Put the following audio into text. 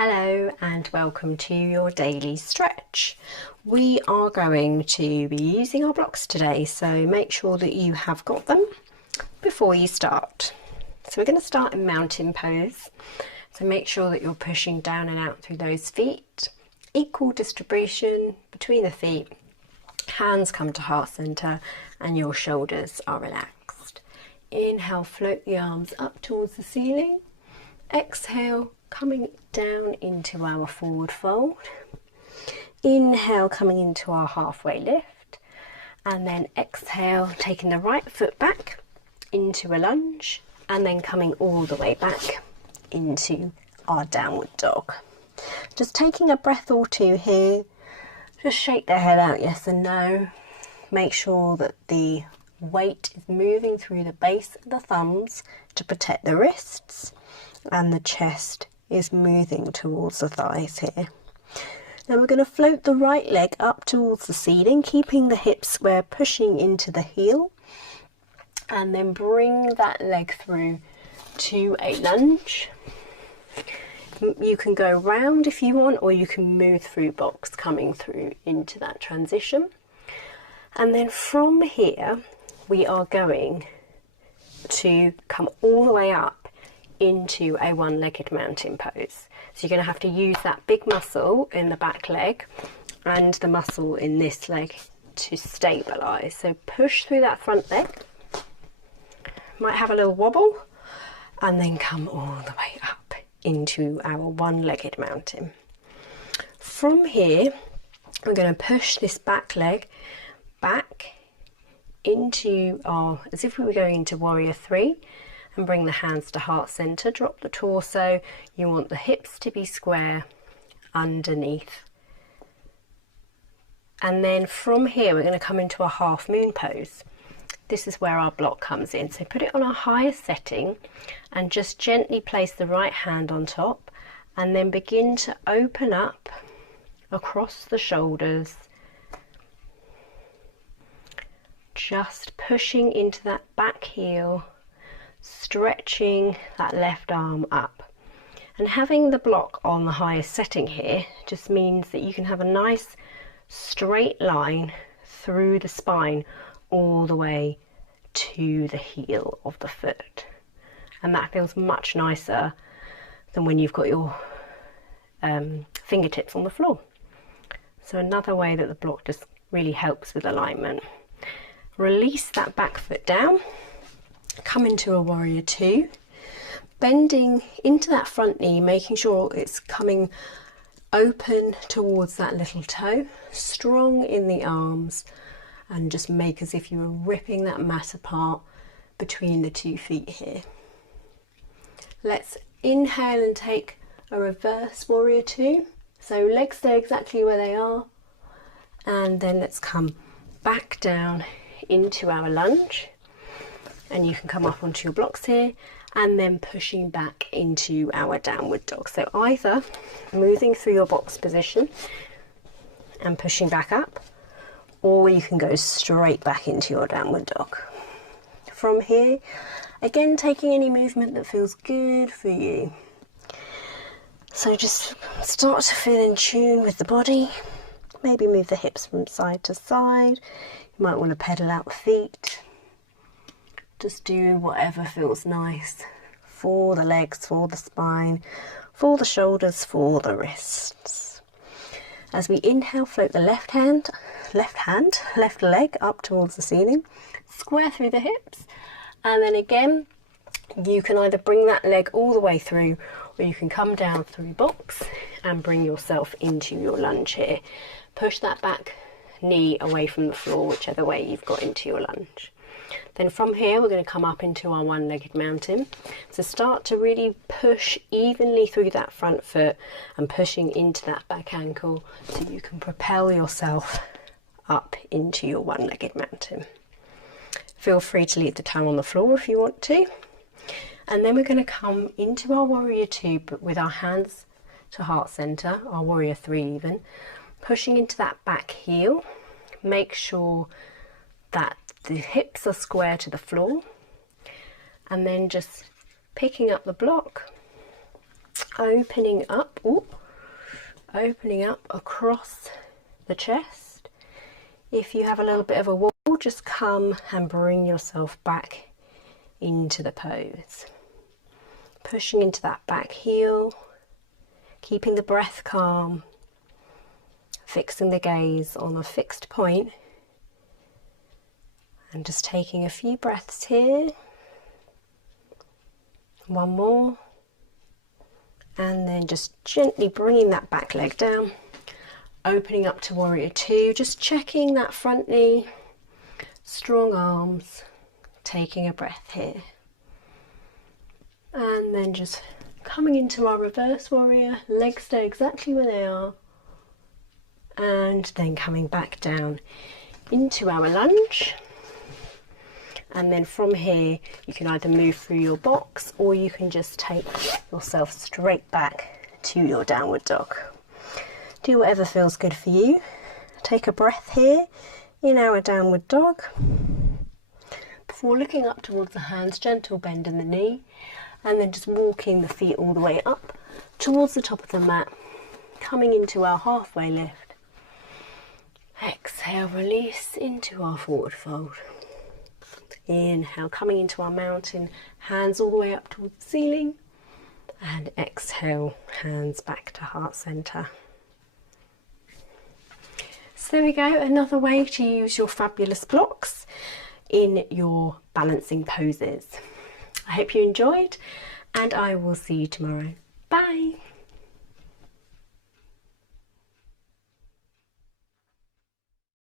Hello and welcome to your daily stretch. We are going to be using our blocks today, so make sure that you have got them before you start. So we're going to start in mountain pose. So make sure that you're pushing down and out through those feet. Equal distribution between the feet. Hands come to heart center and your shoulders are relaxed. Inhale, float the arms up towards the ceiling. Exhale, coming down into our forward fold. Inhale, coming into our halfway lift. And then exhale, taking the right foot back into a lunge. And then coming all the way back into our downward dog. Just taking a breath or two here. Just shake the head out, yes and no. Make sure that the weight is moving through the base of the thumbs to protect the wrists. And the chest is moving towards the thighs here. Now we're going to float the right leg up towards the ceiling, keeping the hips square, pushing into the heel, and then bring that leg through to a lunge. You can go round if you want, or you can move through box, coming through into that transition. And then from here we are going to come all the way up into a one-legged mountain pose. So you're going to have to use that big muscle in the back leg and the muscle in this leg to stabilize. So push through that front leg, might have a little wobble, and then come all the way up into our one-legged mountain. From here we're going to push this back leg back into our, as if we were going into warrior three, and bring the hands to heart center, drop the torso. You want the hips to be square underneath. And then from here we're going to come into a half moon pose. This is where our block comes in. So put it on our highest setting and just gently place the right hand on top, and then begin to open up across the shoulders, just pushing into that back heel, stretching that left arm up. And having the block on the highest setting here just means that you can have a nice straight line through the spine all the way to the heel of the foot, and that feels much nicer than when you've got your fingertips on the floor. So another way that the block just really helps with alignment. Release that back foot down. Come into a warrior two, bending into that front knee, making sure it's coming open towards that little toe, strong in the arms, and just make as if you were ripping that mat apart between the 2 feet here. Let's inhale and take a reverse warrior two. So legs stay exactly where they are, and then let's come back down into our lunge. And you can come up onto your blocks here, and then pushing back into our downward dog. So either moving through your box position and pushing back up, or you can go straight back into your downward dog. From here, again, taking any movement that feels good for you. So just start to feel in tune with the body. Maybe move the hips from side to side. You might want to pedal out the feet. Just do whatever feels nice for the legs, for the spine, for the shoulders, for the wrists. As we inhale, float the left leg up towards the ceiling, square through the hips, and then again, you can either bring that leg all the way through, or you can come down through box and bring yourself into your lunge here. Push that back knee away from the floor, whichever way you've got into your lunge. Then from here we're going to come up into our one-legged mountain. So start to really push evenly through that front foot and pushing into that back ankle so you can propel yourself up into your one-legged mountain. Feel free to leave the towel on the floor if you want to. And then we're going to come into our warrior two, but with our hands to heart center, our warrior three even, pushing into that back heel. Make sure that the hips are square to the floor, and then just picking up the block opening up, opening up across the chest. If you have a little bit of a wall, just come and bring yourself back into the pose. Pushing into that back heel, keeping the breath calm, fixing the gaze on a fixed point, and just taking a few breaths here. One more, and then just gently bringing that back leg down, opening up to warrior two, just checking that front knee, strong arms, taking a breath here, and then just coming into our reverse warrior, legs stay exactly where they are, and then coming back down into our lunge. And then from here you can either move through your box, or you can just take yourself straight back to your downward dog. Do whatever feels good for you. Take a breath here in our downward dog. Before looking up towards the hands, gentle bend in the knee, and then just walking the feet all the way up towards the top of the mat, coming into our halfway lift. Exhale, release into our forward fold. Inhale, coming into our mountain, hands all the way up towards the ceiling, and exhale, hands back to heart center. So there we go, another way to use your fabulous blocks in your balancing poses. I hope you enjoyed, and I will see you tomorrow. Bye!